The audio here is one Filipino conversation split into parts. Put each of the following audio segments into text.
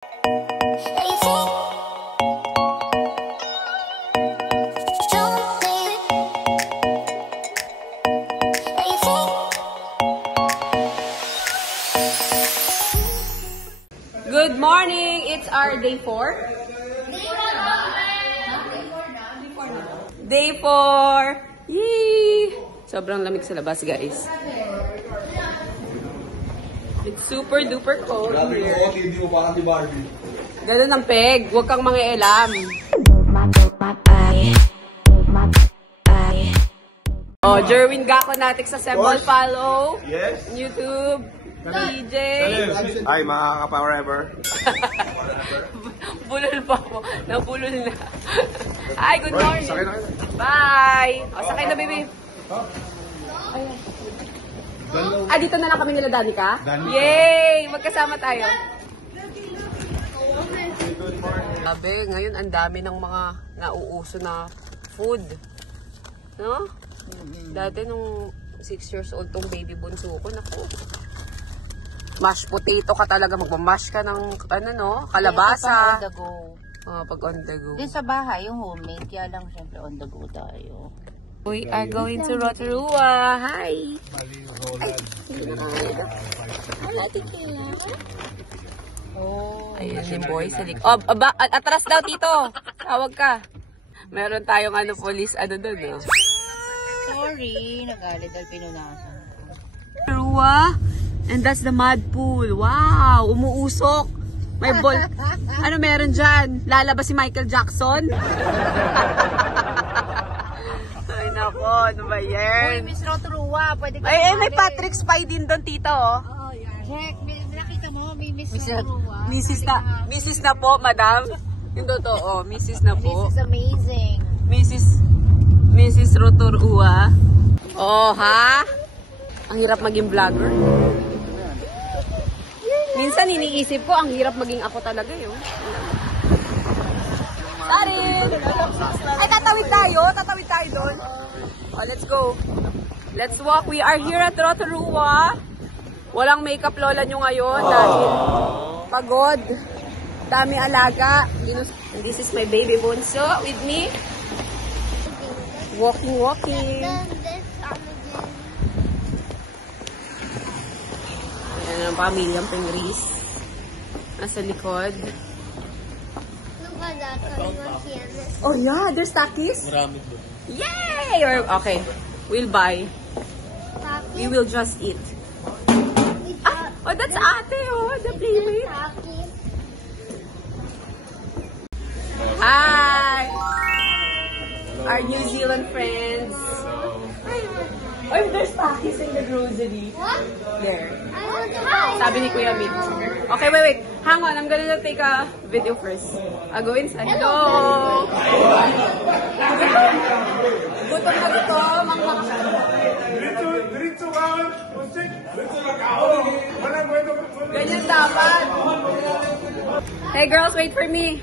Good morning! It's our day 4. Day 4! Yay! Sobrang lamig sa labas, guys. It's super duper cold here. Hindi mo pa kasi Barbie. Ganun ang peg. Huwag kang mangialam. Oh, Jerwin Gaconatic sa Sembol follow. Yes. YouTube. DJ. Hi, mga ka-forever. Bulol pa mo. Nabulol na. Hi, good morning. Sakay na kayo. Bye. O, sakay na, baby. Ayan. Dito na lang kami nila, Danica? Yay! Magkasama tayo. Sabi, ngayon ang dami ng mga nauuso na food. No? Dati nung 6 years old tong baby bunso ko, naku. Mashed potato ka talaga, magmamash ka ng, ano no, kalabasa. On the go. Pag on the go. Din sa bahay, yung homemade, kaya lang syempre on the go tayo. We are going to Rotorua. Hi! Hello, Tikila. Oh. Ayun yung boy sa likod. Oh, atras daw, Tito. Tawag ka. Meron tayong police, doon, no? Sorry, nagalit dahil pinunasan. Rotorua. And that's the mud pool. Wow! Umuusok. May ball. Ano meron dyan? Lalabas si Michael Jackson? Ay, nako. Ano ba yan? Uy, Miss Rotorua, pwede ka Ay, may Patrick Spy din doon, Tito. Oh. Check, nakita mo, may Miss Rotorua. Mrs. na po, madam. Yung totoo, Mrs. na po. This is amazing. Mrs. Rotorua. Oh, ha? Ang hirap maging vlogger. Minsan iniisip ko, ang hirap maging ako talaga yun. Tarin! Ay, tatawid tayo doon. Oh, let's go. Let's walk. We are here at Rotorua. Walang makeup lola nyo ngayon dahil pagod. Dami alaga. And this is my baby bunso with me. Walking. Ayan ang pamilyang Pengris. Nasa likod. Oh yeah, there's Takis? Yay! Okay, we'll buy. We will just eat. Oh, that's ate, the playmate. Hi! Our New Zealand friends. Oh, there's Takis in the grocery. What? There. Sabi ni Kuya Mick. Okay, wait. Hang on, I'm gonna take a video first. I'll go inside. Hello! Gutom na gutom. Ganyan dapat. Hey girls, wait for me.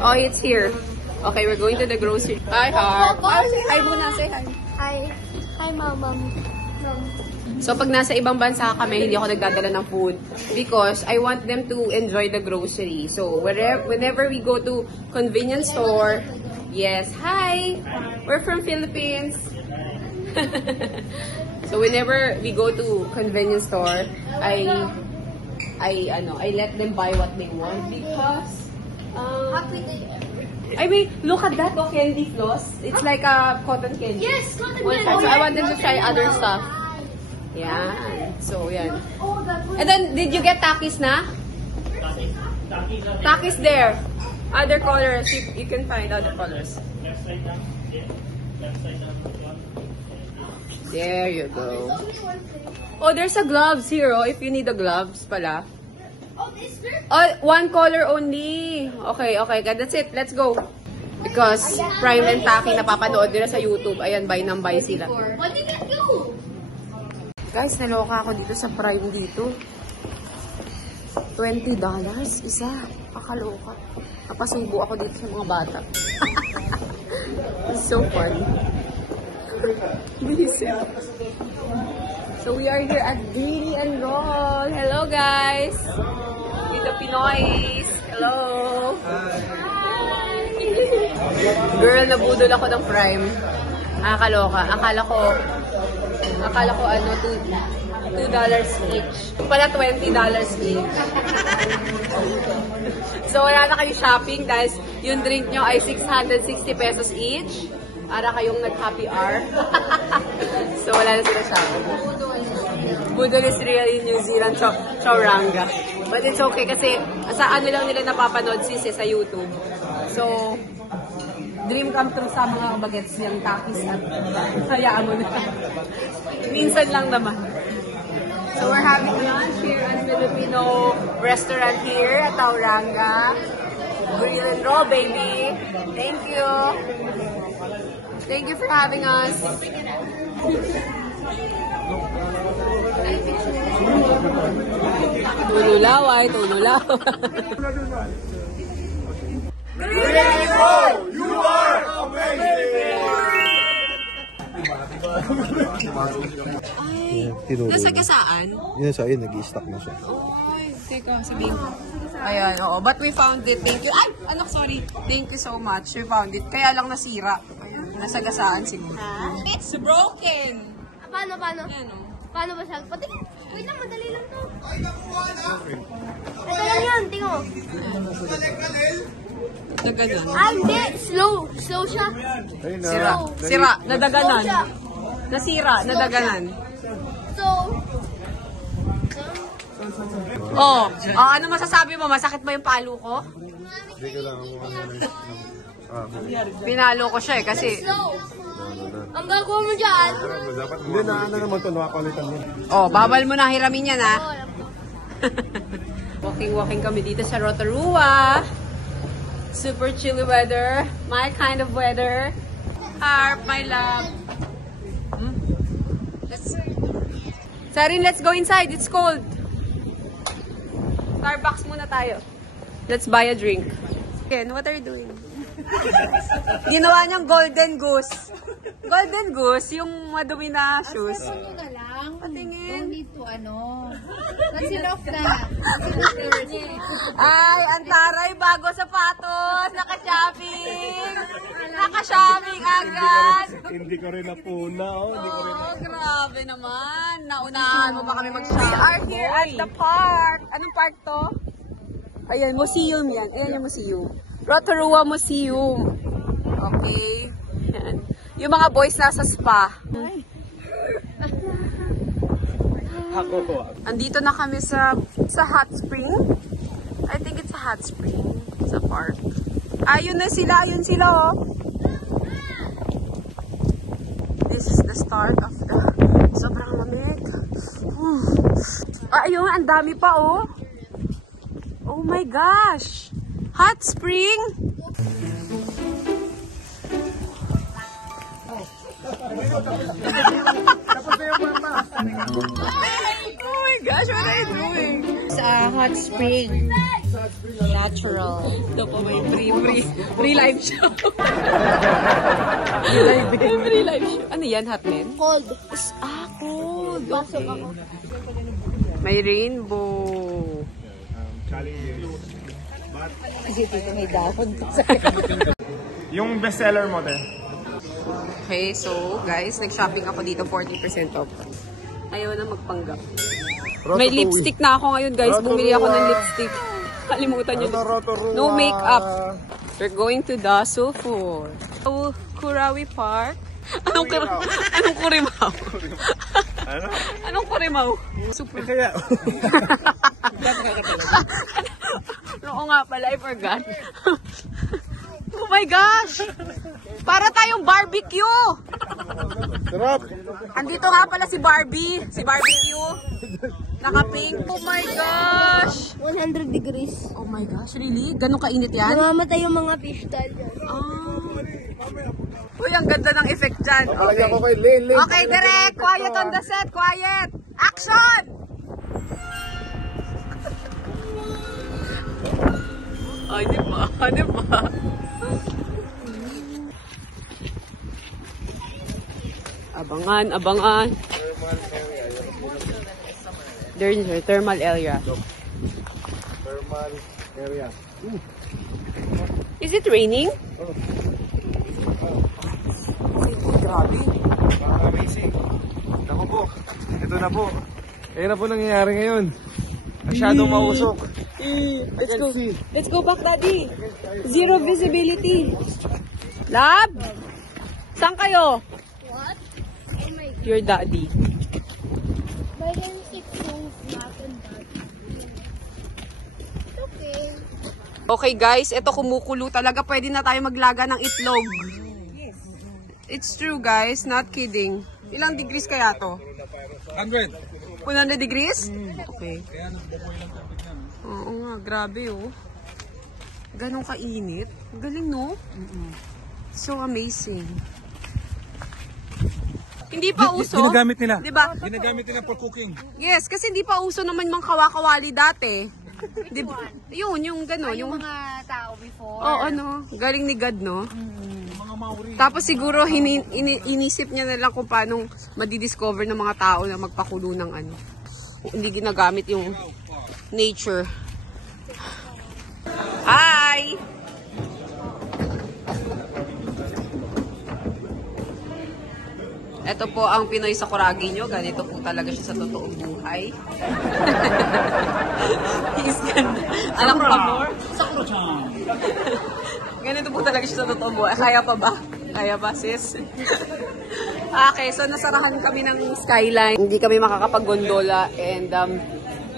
Oh, it's here. Okay, we're going to the grocery. Hi, Harp. Oh, say hi muna. Say hi. Hi, Mom. So, pag nasa ibang bansa kami, hindi ako nagdadala ng food because I want them to enjoy the grocery. So, whenever we go to convenience store, yes, hi, we're from Philippines. So, whenever we go to convenience store, I let them buy what they want because I mean, look at that, candy floss. It's like a cotton candy. Yes, cotton candy. So I want them to try other stuff. Yeah. So, yan. And then, did you get Takis na? Takis there. Other colors. You can find other colors. There you go. Oh, there's a gloves here, if you need the gloves pala. Oh, one color only. Okay. That's it. Let's go. Because Prime and Taki napapanood nila sa YouTube. Ayan, buy nang buy sila. What did you do? Guys, naloka ako dito sa Prime dito. $20 isa. Pakaloka. Napasubo ako dito sa mga bata. It's so funny. Visit. So we are here at Greedy and Roll. Hello guys! Dito Pinoy. Hello! Girl, nabudol ako ng Prime. Nakakaloka. Akala ko ano, $2 each. Pala $20 each. So wala na kayo shopping dahil yung drink nyo ay 660 pesos each. Para kayong nag-happy hour. So wala na sila shopping. Budol is real in New Zealand, Chauranga. But it's okay kasi sa ano lang nila napapanood sis sa YouTube. So, dream come true sa mga bagets yung takis at hayaan mo na. Minsan lang naman. So we're having lunch here at Filipino restaurant here at Tauranga. Grill and roll, baby. Thank you. Thank you for having us. Tululaway, tululaway. Grill and roll! You are amazing! Ay, nasagasaan? Yun sa akin, nag-i-stock na siya. Ay, teka, sabihin ko. Ayan, oo. But we found it. Thank you. Ay, sorry. Thank you so much. We found it. Kaya lang nasira. Ayan, nasagasaan siguro. It's broken! Paano? Ayan, o. Paano ba siya? Patingin. Wait lang, madali lang to. Ito lang yun, tingnan mo. Nadaganan. Ah, hindi. Slow. Slow siya. Sira. Sira. Nadaganan. Nasira. Nadaganan. So, Oh, ano masasabi mo? Masakit ba yung palo ko? Hindi ko lang Pinalo ko siya eh kasi... slow. Ang gagawa mo dyan. Hindi na ano naman ito, nakapalitan mo. Oh, bawal mo na hiramin yan ha. Walking kami dito sa Rotorua. Super chilly weather. My kind of weather. Harp, my love. Sarin, let's go inside. It's cold. Starbucks muna tayo. Let's buy a drink. Ken, what are you doing? Ginawa niyang golden goose. Golden goose, yung madumi na shoes. Ano na lang? Patingin. Don't need to Nasilof na. Ay, ang taray, bago sapatos. Naka-shopping. Naka-shopping agad. Hindi ko rin napuna, oh. Oh, grabe naman. Naunahan mo pa kami mag-shopping. We are here at the park. Anong park to? Ayan, museum yan. Ayan yung museum. Rotorua Museum. Okay. Ayan. Yung mga boys nasa spa. Andito na kami sa hot spring. I think it's a hot spring. Sa park. Ayun na sila. Ayun sila, oh. This is the start of the sobrang lamig. Ayun, ang dami pa, oh. Oh my gosh. Hot spring. Oh my gosh, what are you doing? It's a hot spring. Natural. Ito po may free live show. Free live show. Ano yan, hotmen? Cold. Cold. Okay. May rainbow. Kasi dito may dahon. Yung bestseller mo, te. Okay, so guys, nag-shopping ako dito 40% off. Ayaw na magpanggap. May lipstick na ako ngayon, guys. Bumili ako ng lipstick. Kalimutan nyo. No makeup. We're going to the Sufu. Kurawi Park. Anong Kurimaw? Anong Kurimaw? Super. Kaya, Oo nga pala, I forgot. Oh my gosh! Para tayong barbecue! sarap. Andito nga pala si Barbie. Si Barbecue. Naka-pink. Oh my gosh! 100 degrees. Oh my gosh, really? Ganun kainit yan? Namamatay yung mga fish dahil dyan. Uy, ang ganda ng effect dyan. Alagyan ko kay Lele. Okay, direct. Quiet on the set. Quiet. Action! Ay, di ba? Di ba? Abangan, abangan. There's a thermal area. Thermal area. Is it raining? Grabe. Amazing. Ako po. Ito na po. Ayan na po nangyayari ngayon. Masyadong mausok. Let's go. Let's go back, Daddy. Zero visibility. Lab? Saan kayo? What? Oh my God. Your daddy. But then it shows not on that. It's okay. Okay guys, ito kumukulo talaga. Pwede na tayo maglaga ng itlog. It's true guys, not kidding. Ilang degrees kaya to? 100. 100 degrees? Okay. Oo nga, grabe oh. Ganong kainit. Galing no? So amazing. Hindi pa uso. Ginagamit nila. Diba? Ginagamit nila for cooking. Yes, kasi hindi pa uso naman mga kawakawali dati. Diba? Yun, yung gano'n. Yung Mga tao before. ano, galing ni God, no? Tapos siguro inisip niya na lang kung paano madidiscover ng mga tao na magpakulo ng ano. Hindi ginagamit yung nature. Hi! Ito po ang Pinoy sa Kuragi nyo. Ganito po talaga siya sa totoong buhay. Alam ko ba more? Ganito po talaga siya sa totoong buhay. Kaya pa ba? Kaya ba, sis? Okay, so nasarahan kami ng skyline. Hindi kami makakapag-gondola and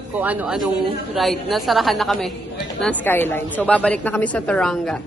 kung ano-anong ride. Nasarahan na kami ng skyline. So babalik na kami sa Taranga.